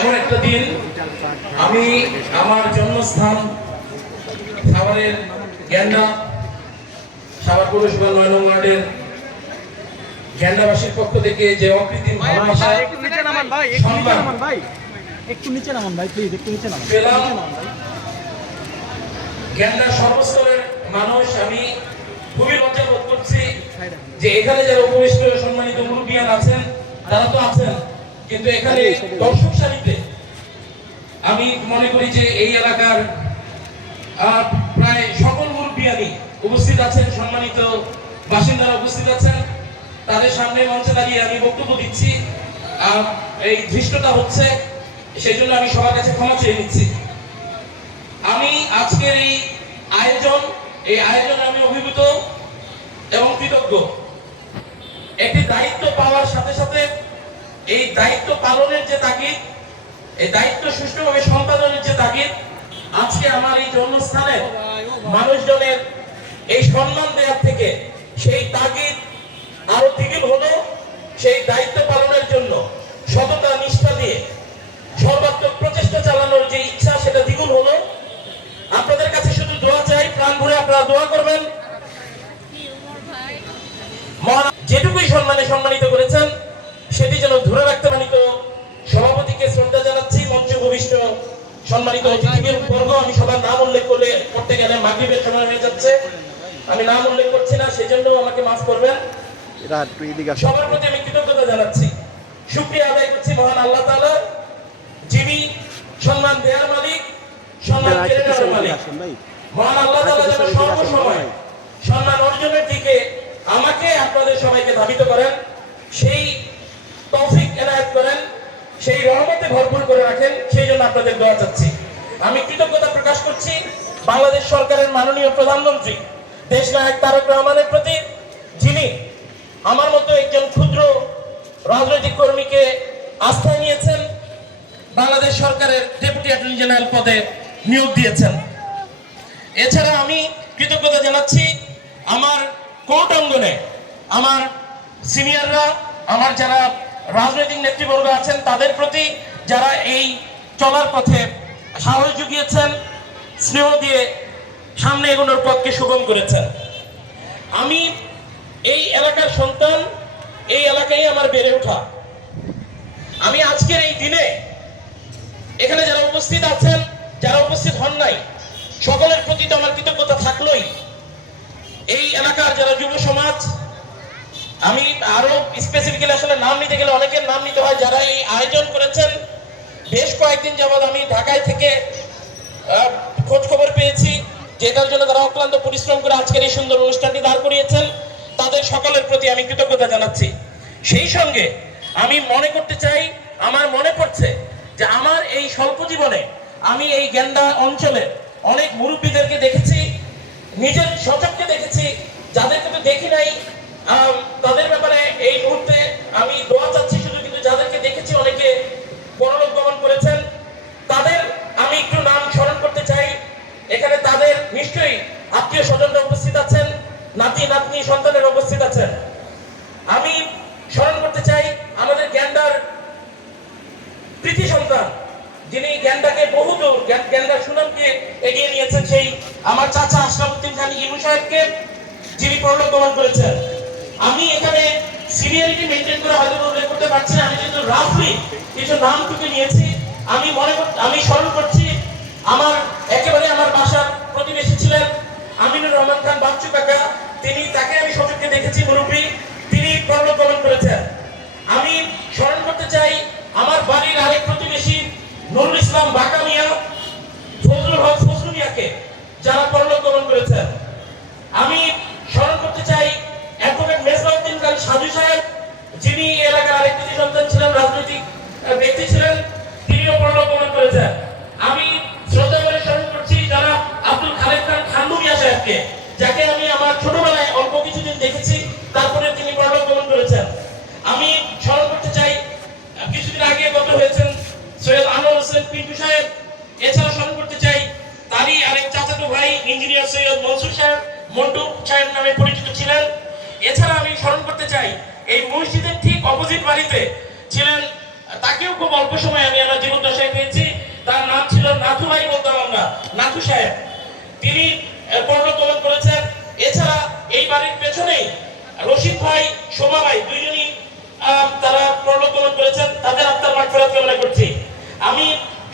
এমন একটা দিন, আমি আমার জন্মস্থান সাভারের গ্যান্ডা, সাভার পৌরসভা ৯ নং ওয়ার্ডের গ্যান্ডাবাসীর পক্ষ থেকে যে অকৃত্রিম ভালোবাসা, গ্যান্ডার সর্বস্তরের মানুষ, আমি খুবই লজ্জা বোধ করছি যে এখানে যারা উপবিষ্ট সম্মানিত মুরব্বিয়ান আছেন তারা তো আছেন, কিন্তু এখানে দর্শক সারিতে আমি মনে করি যে এই এলাকার প্রায় সকল মুরব্বিয়ানই উপস্থিত আছেন, সম্মানিত বাসিন্দারা উপস্থিত আছেন। তাদের সামনে মঞ্চে দাঁড়িয়ে আমি বক্তব্য দিচ্ছি, এই ধৃষ্টতা হচ্ছে, সেই জন্য আমি সবার কাছে ক্ষমা চেয়ে নিচ্ছি। আমি আজকের এই আয়োজনে আমি অভিভূত এবং কৃতজ্ঞ। একটি দায়িত্ব পাওয়ার সাথে সাথে এই দায়িত্ব পালনের যে তাগিদ, এই দায়িত্ব সুষ্ঠুভাবে সম্পাদনের যে তাগিদ, আজকে আমার এই জন্মস্থানের মানুষজনের এই সম্মান দেওয়ার থেকে সেই তাগিদ আরো দ্বিগুণ হলো। সেই দায়িত্ব পালনের জন্য সততা নিষ্ঠা দিয়ে সর্বাত্মক প্রচেষ্টা চালানোর যে ইচ্ছা, সেটা দ্বিগুণ হলো। আপনাদের কাছে শুধু দোয়া চাই, প্রাণ ভরে আপনারা দোয়া করবেন। যেটুকুই সম্মানিত করেছেন সেটি যেন ধরে রাখতে মানিত সভাপতিকে শ্রদ্ধা জানাচ্ছি। মঞ্চে উপবিষ্ট সম্মানিত অতিথিবর্গ, আমি সবার নাম উল্লেখ করতে গেলে মাগরিবের সময় হয়ে যাচ্ছে, আমি নাম উল্লেখ করছি না, সেজন্য আমাকে মাফ করবেন। সবার প্রতি আমি কৃতজ্ঞতা জানাচ্ছি, শুকরিয়া আদায় করছি মহান আল্লাহ তাআলা, যিনি সম্মান দেওয়ার মালিক, সম্মান কেড়ে নেওয়ার মালিক। মহান আল্লাহ তাআলা যেন সর্বসময় সম্মান অর্জনের দিকে আমাকে আপনাদের সবাইকে ধাবিত করেন, সেই তৌফিক এনায়েত করেন, সেই রহমতে ভরপুর করে রাখেন, সেই জন্য আপনাদের দোয়া চাচ্ছি। আমি কৃতজ্ঞতা প্রকাশ করছি বাংলাদেশ সরকারের মাননীয় প্রধানমন্ত্রী দেশনায়ক তারেক রহমানের প্রতি, যিনি আমার মতো একজন ক্ষুদ্র রাজনৈতিক কর্মীকে আস্থায় নিয়েছেন, বাংলাদেশ সরকারের ডেপুটি অ্যাটর্নি জেনারেল পদে নিয়োগ দিয়েছেন। এছাড়া আমি কৃতজ্ঞতা জানাচ্ছি আমার কোর্ট অঙ্গনে আমার সিনিয়ররা, আমার যারা রাজনৈতিক নেতৃবর্গ আছেন তাদের প্রতি, যারা এই চলার পথে সাহস জুগিয়েছেন, স্নেহ দিয়ে সামনে এগোনোর পথকে সুগম করেছেন। আমি এই এলাকার সন্তান, এই এলাকায় আমার বেড়ে ওঠা। আমি আজকের এই দিনে এখানে যারা উপস্থিত আছেন, যারা উপস্থিত হন নাই, সকলের প্রতি তো আমার কৃতজ্ঞতা থাকলোই। এই এলাকার যারা যুব সমাজ, আমি আরো স্পেসিফিক্যালি আসলে নাম নিতে গেলে অনেকের নাম নিতে হয়, যারা এই আয়োজন করেছেন। বেশ কয়েকদিন যাবৎ আমি ঢাকায় থেকে খোঁজ খবর পেয়েছি, যেটার জন্য তারা অক্লান্ত পরিশ্রম করে আজকের এই সুন্দর অনুষ্ঠানটি দাঁড় করিয়েছেন। তাদের সকলের প্রতি আমি কৃতজ্ঞতা জানাচ্ছি। সেই সঙ্গে আমি মনে করতে চাই, আমার মনে পড়ছে যে আমার এই স্বল্প জীবনে আমি এই গ্যান্ডা অঞ্চলে অনেক মুরব্বীদেরকে দেখেছি, নিজের সচক্ষে দেখেছি, যাদেরকে তো দেখি নাই তাদের ব্যাপারে এই মুহূর্তে আমি দোয়া চাচ্ছি শুধু, কিন্তু যাদেরকে দেখেছি অনেকে পরলোক গমন করেছেন, তাদের আমি একটু নাম স্মরণ করতে চাই। এখানে তাদের নিশ্চয়ই আত্মীয় স্বজনরা উপস্থিত আছেন, নাতি নাতনি সন্তানের উপস্থিত আছেন। আমি স্মরণ করতে চাই আমাদের গ্যান্ডার কৃতি সন্তান, যিনি গ্যান্ডাকে বহুদূর, গ্যান্ডার সুনামকে এগিয়ে নিয়েছেন, সেই আমার চাচা আশরাফুদ্দিন খান ইনু সাহেবকে, যিনি পরলোক গমন করেছেন। আমি এখানে সিনিয়রিটি মেনটেন করে হয়তো উল্লেখ করতে পারছি না, আমি কিন্তু রাফলি কিছু নামটুকু নিয়েছি। আমি স্মরণ করছি আমার একেবারে আমার বাসার প্রতিবেশী ছিলেন আমিনুর রহমান খান বাচ্চু কাকা, তাকে আমি সচক্ষে দেখেছি, মুরব্বী, তিনি পরলোক গমন করেছেন। আমি স্মরণ করতে চাই আমার বাড়ির আরেক প্রতিবেশী নুরুল ইসলাম বাকা মিয়া, ফজলুল হক ফজলু মিয়াকে, যারা পরলোক গমন করেছেন। আমি স্মরণ করতে চাই অ্যাডভোকেট মেজবাউদ্দিন খান সাজু সাহেব, যিনি এলাকার আরেক কৃতি সন্তান ছিলেন, রাজনৈতিক ব্যক্তি ছিলেন, তিনিও পরলোক গমন করেছেন। আমি শ্রদ্ধা করে স্মরণ করছি যারা আব্দুল খালেক খান খান্দু মিয়া সাহেবকে, যাকে আমি আমার ছোটবেলায় অল্প কিছুদিন দেখেছি, তারপরে তিনি পরলোক গমন করেছেন। আমি স্মরণ করতে চাই কিছুদিন আগে গত হয়েছেন সৈয়দ আনোয়ার হোসেন পিন্টু সাহেব। এছাড়া স্মরণ করতে চাই তারই আরেক চাচাতো ভাই ইঞ্জিনিয়ার সৈয়দ মনসুর সাহেব, মন্টু সাহেব নামে পরিচিত ছিলেন। এছাড়া আমি স্মরণ করতে চাই এই মসজিদের ঠিক অপোজিট বাড়িতে ছিলেন, তাকেও খুব অল্প সময় আমি আমার জীবদ্দশায় রাজু সাহেব, তিনি পরলোকগমন করেছেন। এছাড়া এই বাড়ির পেছনেই রশিদ ভাই, শোভা ভাই, দুইজনই তারা পরলোকগমন করেছেন। তাদের আত্মার মাগফিরাত কামনা করছি। আমি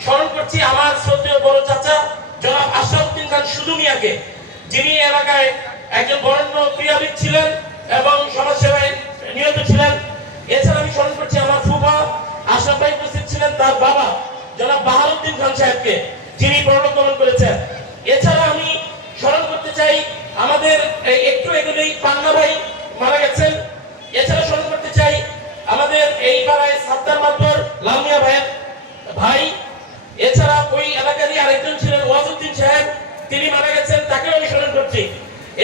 স্মরণ করছি আমার শ্রদ্ধেয় বড় চাচা জনাব আশরাফউদ্দিন খান সুদু মিয়াকে, যিনি এলাকায় একজন বরেণ্য ক্রীড়াবিদ ছিলেন এবং সমাজসেবায় নিয়ত ছিলেন। এছাড়া আমি স্মরণ করছি আমার ফুফা আশরাফ ভাই উপস্থিত ছিলেন, তার বাবা জনাব বাহারউদ্দিন খান সাহেবকে, যিনি পরলোকগমন করেছেন। এছাড়া আমি স্মরণ করতে চাই আমাদের একটু এগুলোই পান্না ভাই মারা গেছেন। এছাড়া স্মরণ করতে চাই আমাদের এই পাড়ায় সাত্তার মাতবর লালমিয়া ভাইয়ের ভাই। এছাড়া ওই এলাকারই আরেকজন ছিলেন ওয়াজউদ্দিন সাহেব, তিনি মারা গেছেন, তাকেও আমি স্মরণ করছি।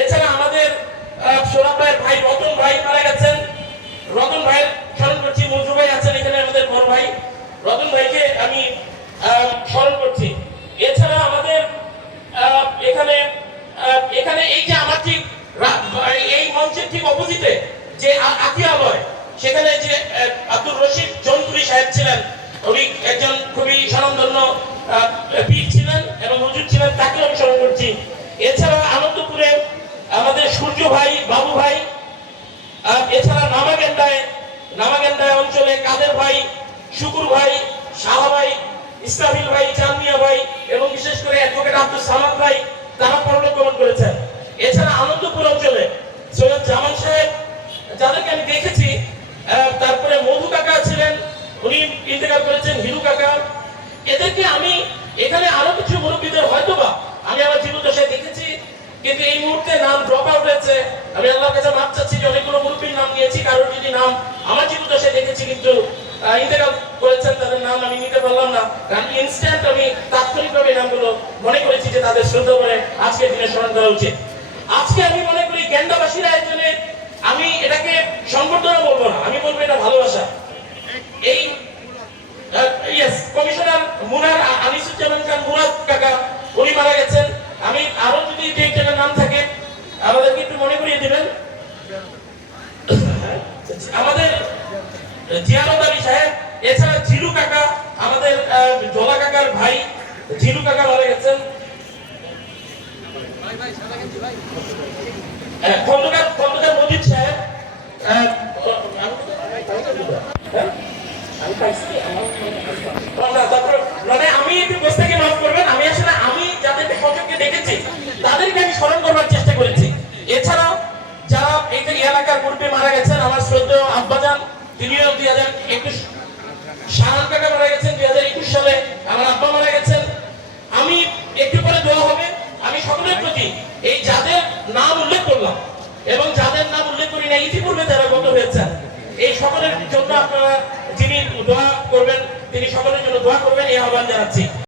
এছাড়া আমাদের সোলাপ ভাইয়ের ভাই রতন ভাই মারা গেছেন, রতন ভাইয়ের স্মরণ করছি। মজরু ভাই আছেন এখানে, আমাদের বড় ভাই, রতন ভাইকে আমি স্মরণ করছি। এছাড়া আমাদের এখানে এখানে এই যে আমার ঠিক এই মঞ্চের ঠিক অপোজিটে যে আকিয়ালয়, সেখানে যে আব্দুর রশিদ চৌধুরী সাহেব ছিলেন, উনি একজন খুবই স্বনামধন্য পীর ছিলেন এবং হুজুর ছিলেন, তাকে আমি স্মরণ করছি। এছাড়া আনন্দপুরে আমাদের সূর্য ভাই, বাবু ভাই, এছাড়া নামাগেন্ডায় অঞ্চলে কাদের ভাই, শুকুর ভাই, শাহ ভাই, ইসরাফিল ভাই, চাঁদমিয়া ভাই এবং বিশেষ করে অ্যাডভোকেট আব্দুল সামাদ ভাই, তারা পরলোকগমন করেছেন। এছাড়া আনন্দপুর অঞ্চলে সৈয়দ জামান সাহেব, যাদেরকে আমি দেখেছি, তারপরে মধু কাকা ছিলেন, উনি ইন্তেকাল করেছেন, হিরু কাকা। এদেরকে আমি এখানে আরো কিছু মুরব্বীদের হয়তোবা আমি আমার জীবদ্দশায় দেখেছি, কিন্তু এই মুহূর্তে নাম ড্রপ আউট হয়েছে। আমি আল্লাহর কাছে মাপ চাচ্ছি যে অনেকগুলো মুরব্বীর নাম নিয়েছি, কারোর যদি নাম আমার জীবদ্দশায় দেখেছি কিন্তু ইন্তেকাল করেছেন, তাদের নাম আমি নিতে পারলাম না, কারণ ইনস্ট্যান্ট আমি তাৎক্ষণিকভাবে নামগুলো মনে করেছি যে তাদের শ্রদ্ধা করে আজকের দিনে স্মরণ করা উচিত। আজকে আমি মনে করি গেন্ডাবাসীর আয়োজনে আমি এটাকে সংবর্ধনা বলবো না, আমি বলবো এটা ভালোবাসা। এই কমিশনার মুরাদ আনিসুজ্জামান খান মুরাদ কাকা, উনি মারা গেছেন। আমি আরো যদি একজনের নাম থাকে আমাদেরকে একটু মনে করিয়ে দিবেন। আমাদের জিয়ারত আলী সাহেব, এছাড়া জিলু কাকা, আমাদের জলা কাকার ভাই জিলু কাকা মারা গেছেন। খন্দকার মজিদ সাহেব, মানে আমি একটু বসে থেকে মাফ করবেন, আমি আসলে আমি যাদেরকে সচক্ষে দেখেছি তাদেরকে আমি স্মরণ করবার চেষ্টা করেছি। এছাড়াও যারা এই যে এলাকার মুরব্বী মারা গেছেন, আমার শ্রদ্ধেয় আব্বাজান, তিনিও 2021 শাহান কাকা মারা গেছেন 2021 সালে, আমার আব্বা মারা গেছেন। আমি একটু পরে দোয়া হবে, আমি সকলের প্রতি এই যাদের নাম উল্লেখ করলাম এবং যাদের নাম উল্লেখ করি না ইতিপূর্বে যারা গত হয়েছেন, এই সকলের জন্য আপনারা যিনি দোয়া করবেন তিনি সকলের জন্য দোয়া করবেন, এই আহ্বান জানাচ্ছি।